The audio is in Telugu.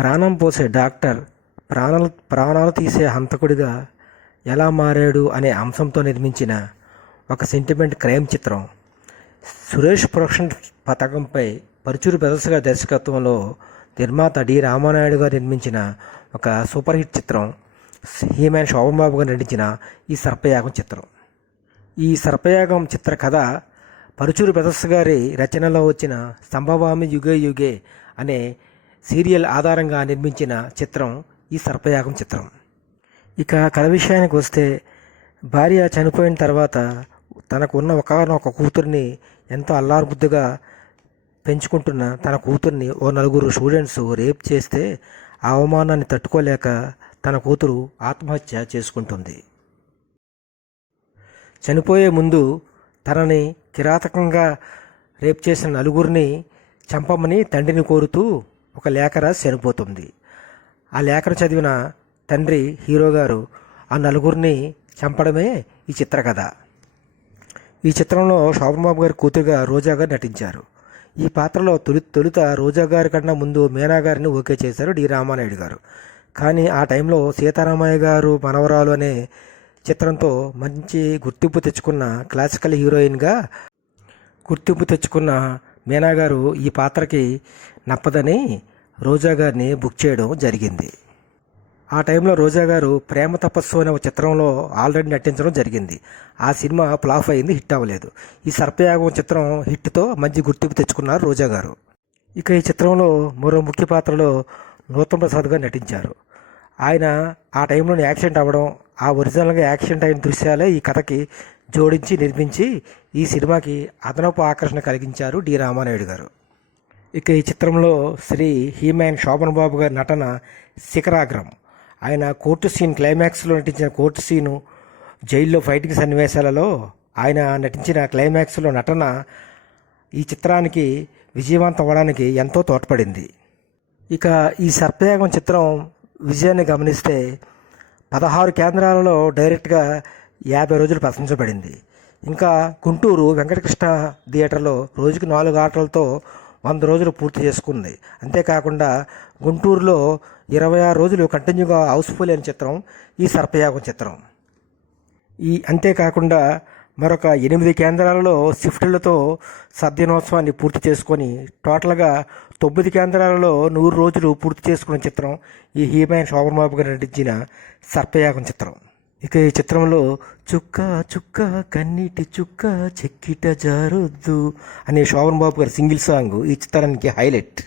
ప్రాణం పోసే డాక్టర్ ప్రాణాలు తీసే హంతకుడిగా ఎలా మారాడు అనే అంశంతో నిర్మించిన ఒక సెంటిమెంట్ క్రైమ్ చిత్రం. సురేష్ ప్రొడక్షన్ పతాకంపై పరుచూరి బ్రదర్స్ గారి దర్శకత్వంలో నిర్మాత డి రామానాయుడు గారు నిర్మించిన ఒక సూపర్ హిట్ చిత్రం హీమ్యాన్ శోభన్ బాబు గారు నటించిన ఈ సర్పయాగం చిత్రం. ఈ సర్పయాగం చిత్ర కథ పరుచూరి బ్రదర్స్ గారి రచనలో వచ్చిన సంభవామి యుగే యుగే అనే సీరియల్ ఆధారంగా నిర్మించిన చిత్రం ఈ సర్పయాగం చిత్రం. ఇక కథ విషయానికి వస్తే, భార్య చనిపోయిన తర్వాత తనకు ఉన్న ఒకనొక కూతుర్ని ఎంతో అల్లారుబుద్ధిగా పెంచుకుంటున్న తన కూతుర్ని నలుగురు స్టూడెంట్స్ రేప్ చేస్తే ఆ అవమానాన్ని తట్టుకోలేక తన కూతురు ఆత్మహత్య చేసుకుంటుంది. చనిపోయే ముందు తనని కిరాతకంగా రేప్ చేసిన నలుగురిని చంపమని తండ్రిని కోరుతూ ఒక లేఖ రాసి చనిపోతుంది. ఆ లేఖను చదివిన తండ్రి హీరో గారు ఆ నలుగురిని చంపడమే ఈ చిత్రకథ. ఈ చిత్రంలో శోభన్ బాబు గారి కూతురుగా రోజా గారు నటించారు. ఈ పాత్రలో తొలుత రోజా గారి కన్నా ముందు మీనా గారిని ఓకే చేశారు డి రామానాయుడు గారు. కానీ ఆ టైంలో సీతారామయ్య గారు మనవరాలు అనే చిత్రంతో మంచి గుర్తింపు తెచ్చుకున్న క్లాసికల్ హీరోయిన్గా గుర్తింపు తెచ్చుకున్న మీనా గారు ఈ పాత్రకి నప్పదని రోజా గారిని బుక్ చేయడం జరిగింది. ఆ టైంలో రోజా గారు ప్రేమ తపస్సు అనే ఒక చిత్రంలో ఆల్రెడీ నటించడం జరిగింది. ఆ సినిమా ఫ్లాప్ అయింది, హిట్ అవ్వలేదు. ఈ సర్పయాగం చిత్రం హిట్తో మంచి గుర్తింపు తెచ్చుకున్నారు రోజా గారు. ఇక ఈ చిత్రంలో మరో ముఖ్య పాత్రలో నూతన్ ప్రసాద్ గారు నటించారు. ఆయన ఆ టైంలో యాక్సిడెంట్ అవ్వడం, ఆ ఒరిజినల్గా యాక్సిడెంట్ అయిన దృశ్యాలే ఈ కథకి జోడించి నిర్మించి ఈ సినిమాకి అదనపు ఆకర్షణ కలిగించారు డి రామానాయుడు గారు. ఇక ఈ చిత్రంలో శ్రీ హీమ్యాన్ శోభన్ బాబు గారి నటన శిఖరాగ్రం. ఆయన కోర్టు సీన్, క్లైమాక్స్లో నటించిన కోర్టు సీను, జైల్లో ఫైటింగ్ సన్నివేశాలలో ఆయన నటించిన క్లైమాక్స్లో నటన ఈ చిత్రానికి విజయవంతం అవ్వడానికి ఎంతో తోడ్పడింది. ఇక ఈ సర్పయాగం చిత్రం విజయాన్ని గమనిస్తే 16 కేంద్రాలలో డైరెక్ట్గా 50 రోజులు ప్రదర్శించబడింది. ఇంకా గుంటూరు వెంకటకృష్ణ థియేటర్లో రోజుకి 4 ఆటలతో 100 రోజులు పూర్తి చేసుకుంది. అంతేకాకుండా గుంటూరులో 26 రోజులు కంటిన్యూగా హౌస్ఫుల్ అయిన చిత్రం ఈ సర్పయాగం చిత్రం. అంతేకాకుండా మరొక 8 కేంద్రాలలో షిఫ్టులతో సద్దినోత్సవాన్ని పూర్తి చేసుకొని టోటల్గా 9 కేంద్రాలలో 100 రోజులు పూర్తి చేసుకున్న చిత్రం ఈ హీమ్యాన్ శోభన్ బాబు గారు నటించిన సర్పయాగం చిత్రం. ఇక ఈ చిత్రంలో చుక్క చుక్క కన్నీటి చుక్క చెక్కిట జారొద్దు అనే శోభన్ బాబు గారి సింగిల్ సాంగ్ ఈ చిత్రానికి హైలైట్.